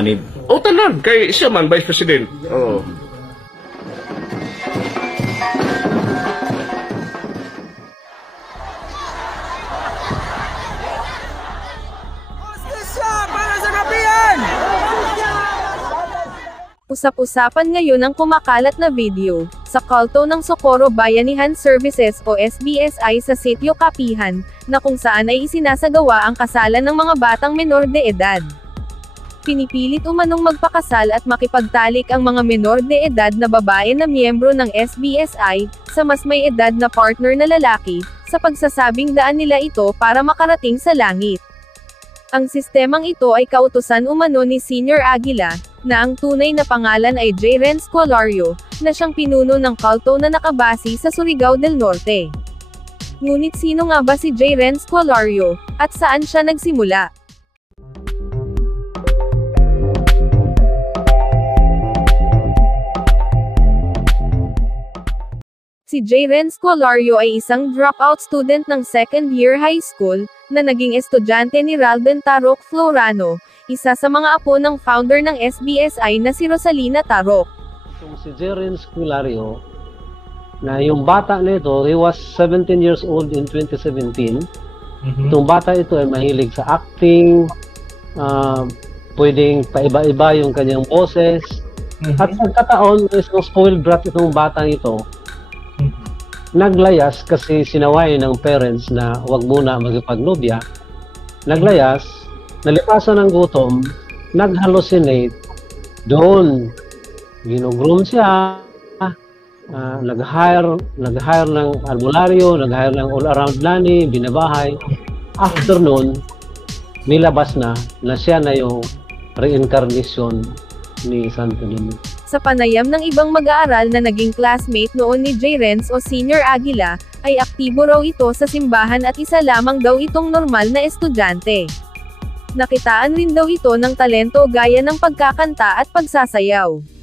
Ani, o tanan, kay siya man, Vice President. Oh. Usap-usapan ngayon ang kumakalat na video sa kalto ng Socorro Bayanihan Services o SBSI sa Sitio Kapihan, na kung saan ay isinasagawa ang kasalan ng mga batang menor de edad. Pinipilit umanong magpakasal at makipagtalik ang mga menor de edad na babae na miyembro ng SBSI, sa mas may edad na partner na lalaki, sa pagsasabing daan nila ito para makarating sa langit. Ang sistemang ito ay kautusan umano ni Senior Aguila, na ang tunay na pangalan ay J. Renz Colario, na siyang pinuno ng kalto na nakabase sa Surigao del Norte. Ngunit sino nga ba si J. Renz Colario, at saan siya nagsimula? Si J. Renz Colario ay isang dropout student ng second-year high school, na naging estudyante ni Ralden Tarok Florano, isa sa mga apo ng founder ng SBSI na si Rosalina Tarok. Itong si J. Renz Colario, na yung bata nito, he was 17 years old in 2017. Itong bata ito ay mahilig sa acting, pwedeng paiba-iba yung kanyang boses, at nagkataon, isang spoiled brat itong batang ito. Naglayas kasi sinaway ng parents na wag muna magpagnobya. Naglayas, nalipasan ng gutom, nag-hallucinate, doon ginugroom siya, nag-hire ng albularyo, nag-hire ng all-around nanny, binabahay. After noon, nilabas na siya na yung reincarnation ni Santo Niño. Sa panayam ng ibang mag-aaral na naging classmate noon ni J. Renz o Senior Aguila, ay aktibo raw ito sa simbahan at isa lamang daw itong normal na estudyante. Nakitaan rin daw ito ng talento gaya ng pagkakanta at pagsasayaw.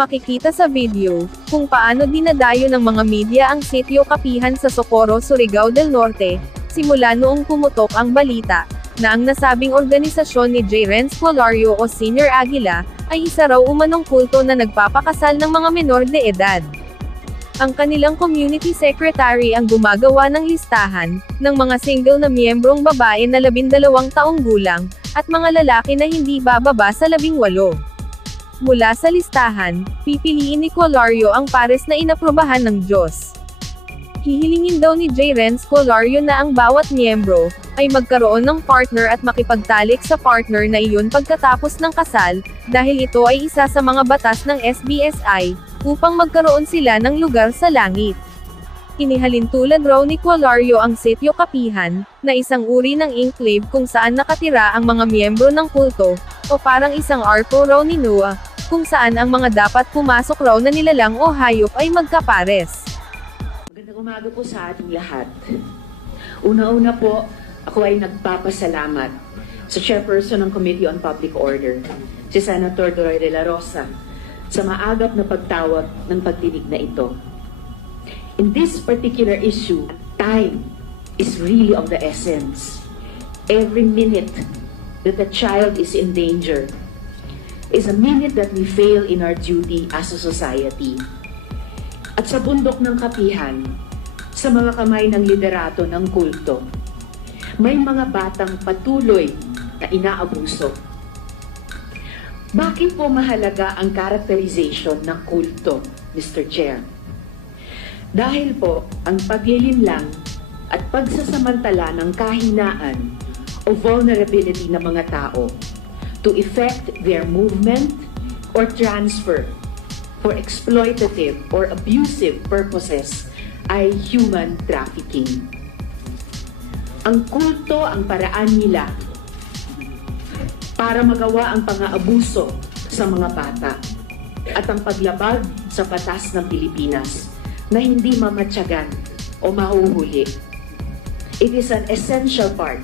Makikita sa video, kung paano dinadayo ng mga media ang Sitio Kapihan sa Socorro, Surigao del Norte, simula noong pumutok ang balita, na ang nasabing organisasyon ni J. Renz Colario o Senior Aguila, ay isa raw umanong kulto na nagpapakasal ng mga menor de edad. Ang kanilang community secretary ang gumagawa ng listahan, ng mga single na miyembrong babae na 12 taong gulang, at mga lalaki na hindi bababa sa 18. Mula sa listahan, pipiliin ni Colario ang pares na inaprubahan ng Diyos. Hihilingin daw ni J. Renz Colario na ang bawat miyembro, ay magkaroon ng partner at makipagtalik sa partner na iyon pagkatapos ng kasal, dahil ito ay isa sa mga batas ng SBSI, upang magkaroon sila ng lugar sa langit. Inihalintulad raw ni Colario ang Sitio Kapihan, na isang uri ng enclave kung saan nakatira ang mga miyembro ng kulto, o parang isang arko raw ni Noah, kung saan ang mga dapat pumasok raw na nilalang o hayop ay magkapares. Magandang umaga po sa ating lahat. Una-una po, ako ay nagpapasalamat sa Chairperson ng Committee on Public Order, si Senator Doroy de la Rosa, sa maagap na pagtawag ng pagdinig na ito. In this particular issue, time is really of the essence. Every minute that a child is in danger, is a minute that we fail in our duty as a society. At sa bundok ng kapihan, sa mga kamay ng liderato ng kulto, may mga batang patuloy na inaabuso. Bakit po mahalaga ang characterization ng kulto, Mr. Chair? Dahil po ang paglilinlang at pagsasamantala ng kahinaan o vulnerability ng mga tao to effect their movement or transfer for exploitative or abusive purposes ay human trafficking. Ang kulto ang paraan nila para magawa ang pang-aabuso sa mga bata at ang paglabag sa batas ng Pilipinas na hindi mamatyagan o mahuhuli. It is an essential part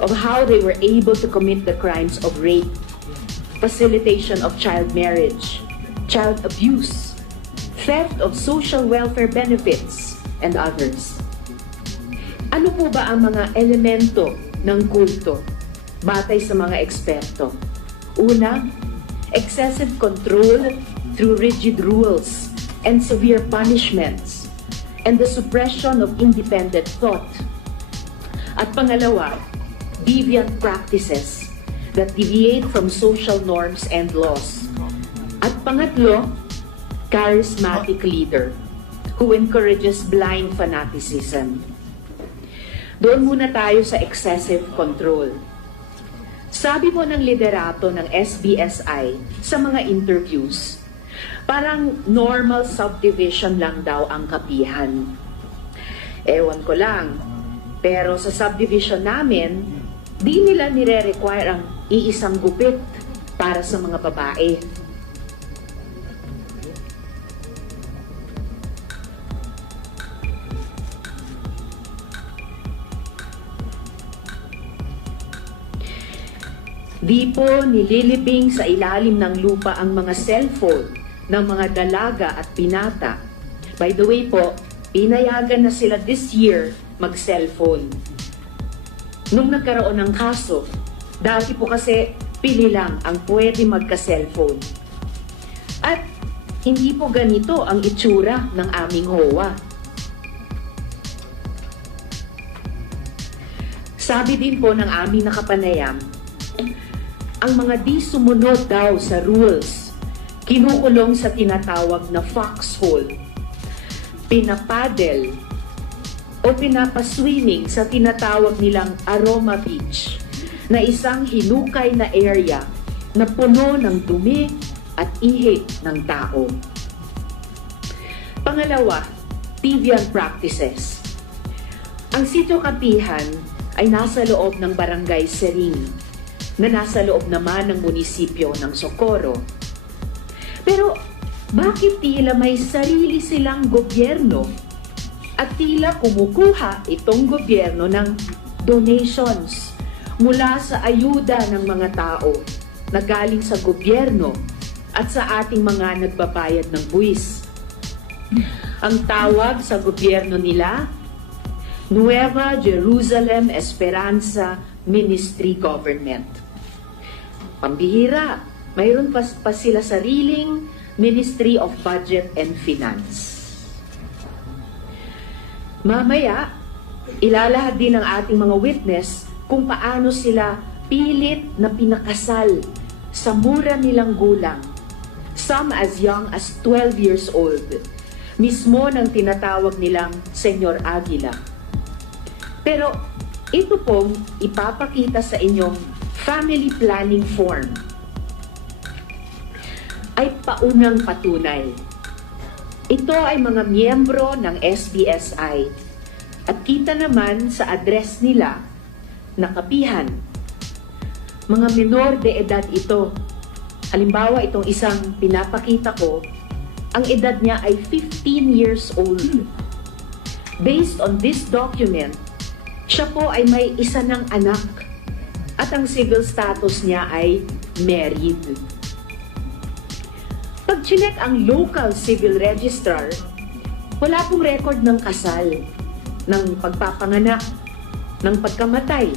of how they were able to commit the crimes of rape, facilitation of child marriage, child abuse, theft of social welfare benefits, and others. Ano po ba ang mga elemento ng kulto batay sa mga eksperto? Una, excessive control through rigid rules and severe punishments, and the suppression of independent thought. At pangalawa, deviant practices that deviate from social norms and laws. At pangatlo, charismatic leader who encourages blind fanaticism. Doon muna tayo sa excessive control. Sabi po ng liderato ng SBSI sa mga interviews, parang normal subdivision lang daw ang kapihan. Ewan ko lang, pero sa subdivision namin, di nila nire-require ang iisang gupit para sa mga babae. Di po nililibing sa ilalim ng lupa ang mga cellphone ng mga dalaga at pinata. By the way po, pinayagan na sila this year mag-cellphone. Nung nagkaroon ng kaso, dati po kasi pili lang ang pwede magka-cellphone. At hindi po ganito ang itsura ng aming HOA. Sabi din po ng aming nakapanayam, ang mga di sumunod daw sa rules, kinukulong sa tinatawag na foxhole, pinapadel o pinapaswimming sa tinatawag nilang Aroma Beach, na isang hinukay na area na puno ng dumi at ihi ng tao. Pangalawa, deviant practices. Ang Sitio Kapihan ay nasa loob ng Barangay Sering, na nasa loob naman ng munisipyo ng Socorro. Pero bakit tila may sarili silang gobyerno at tila kumukuha itong gobyerno ng donations mula sa ayuda ng mga tao na galing sa gobyerno at sa ating mga nagbabayad ng buwis? Ang tawag sa gobyerno nila, Nueva Jerusalem Esperanza Ministry Government. Pambihira, mayroon pa sila sariling Ministry of Budget and Finance. Mamaya, ilalahad din ng ating mga witness kung paano sila pilit na pinakasal sa mura nilang gulang, some as young as 12 years old, mismo ng tinatawag nilang Senyor Aguila. Pero ito pong ipapakita sa inyong family planning form ay paunang patunay. Ito ay mga miyembro ng SBSI at kita naman sa address nila na kapihan. Mga menor de edad ito. Halimbawa, itong isang pinapakita ko, ang edad niya ay 15 years old. Based on this document, siya po ay may isa ng anak at ang civil status niya ay married. Pag chinek ang local civil registrar, wala pong record ng kasal, ng pagpapanganak, ng pagkamatay.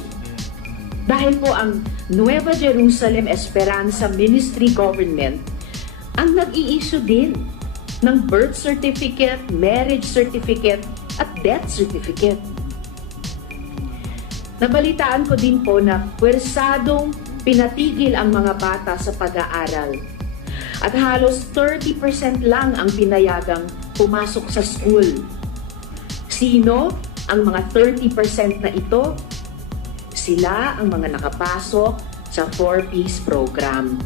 Dahil po ang Nueva Jerusalem Esperanza Ministry Government ang nag-i-issue din ng birth certificate, marriage certificate, at death certificate. Nabalitaan ko din po na pwersadong pinatigil ang mga bata sa pag-aaral. At halos 30% lang ang pinayagang pumasok sa school. Sino ang mga 30% na ito? Sila ang mga nakapasok sa 4-piece program.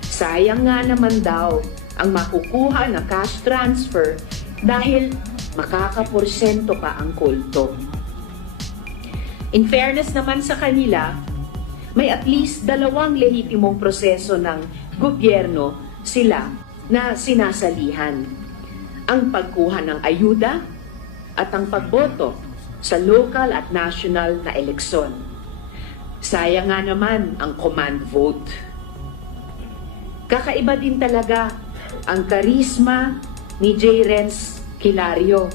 Sayang nga naman daw ang makukuha na cash transfer dahil makakaporsento pa ang kulto. In fairness naman sa kanila, may at least 2 lehitimong proseso ng gobyerno sila na sinasalihan. Ang pagkuha ng ayuda at ang pagboto sa local at national na eleksyon. Sayang nga naman ang command vote. Kakaiba din talaga ang karisma ni J. Renz Hilario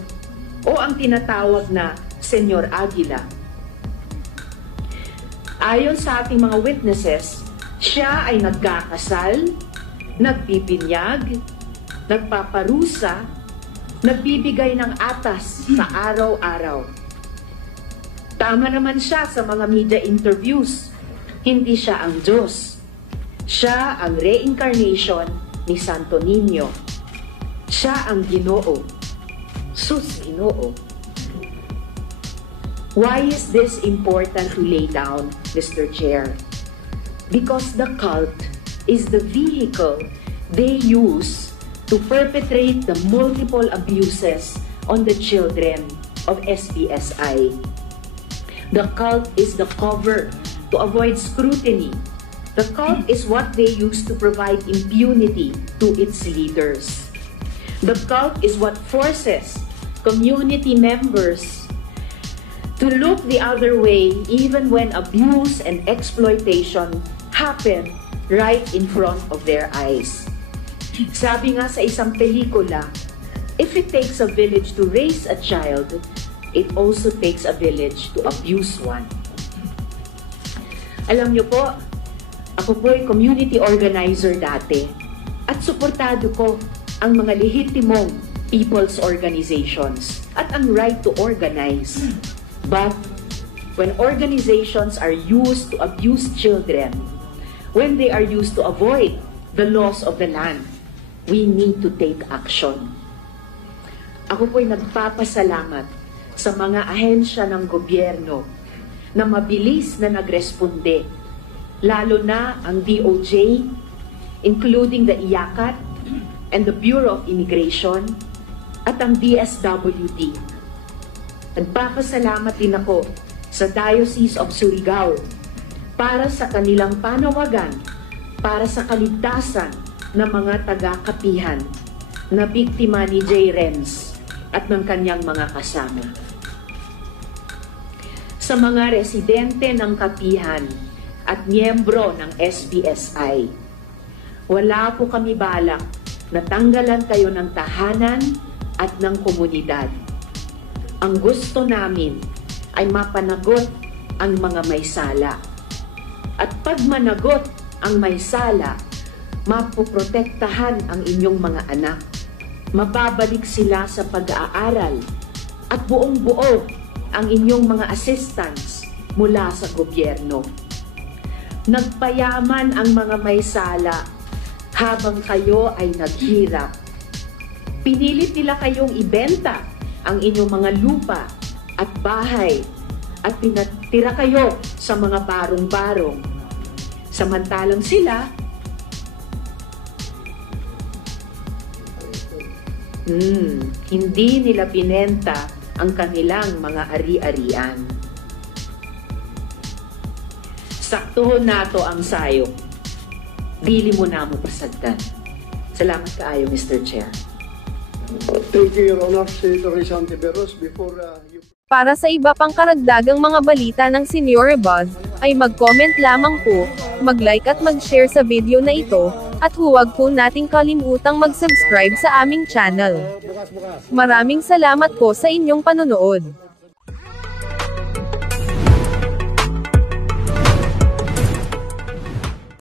o ang tinatawag na Senyor Aguila. Ayon sa ating mga witnesses, siya ay nagkakasal, nagbibinyag, nagpaparusa, nagbibigay ng atas sa araw-araw. Tama naman siya sa mga media interviews. Hindi siya ang Diyos. Siya ang reincarnation ni Santo Niño. Siya ang Ginoo. Sus Ginoo. Why is this important to lay down, Mr. Chair? Because the cult is the vehicle they use to perpetrate the multiple abuses on the children of SBSI. The cult is the cover to avoid scrutiny. The cult is what they use to provide impunity to its leaders. The cult is what forces community members to look the other way even when abuse and exploitation happen right in front of their eyes. Sabi nga sa isang pelikula, if it takes a village to raise a child, it also takes a village to abuse one. Alam niyo po, ako po ay community organizer dati at suportado ko ang mga lehitimong people's organizations at ang right to organize. But when organizations are used to abuse children, when they are used to avoid the laws of the land, we need to take action. Ako po'y nagpapasalamat sa mga ahensya ng gobyerno na mabilis na nagresponde, lalo na ang DOJ, including the IACAT and the Bureau of Immigration at ang DSWD. Nagpapasalamat din ako sa Diocese of Surigao para sa kanilang panawagan para sa kaligtasan ng mga taga-kapihan na biktima ni J. Renz at ng kanyang mga kasama. Sa mga residente ng kapihan at miyembro ng SBSI, wala po kami balak na tanggalan kayo ng tahanan at ng komunidad. Ang gusto namin ay mapanagot ang mga may sala. At pag managot ang may sala, mapoprotektahan ang inyong mga anak. Mababalik sila sa pag-aaral at buong-buo ang inyong mga assistants mula sa gobyerno. Nagpayaman ang mga may sala habang kayo ay naghirap. Pinilit nila kayong ibenta ang inyong mga lupa at bahay at pinatira kayo sa mga barong-barong. Samantalang sila, hindi nila binenta ang kanilang mga ari-arian. Saktuhon nato ang sayo. Dili mo na mo pasagdan. Salamat kaayo, Mr. Chair. Thank you, Your Honor. Senator Risa Ontiveros, before you... Para sa iba pang karagdagang mga balita ng Senyor Buzz, ay mag-comment lamang po, mag-like at mag-share sa video na ito, at huwag po nating kalimutang mag-subscribe sa aming channel. Maraming salamat po sa inyong panonood.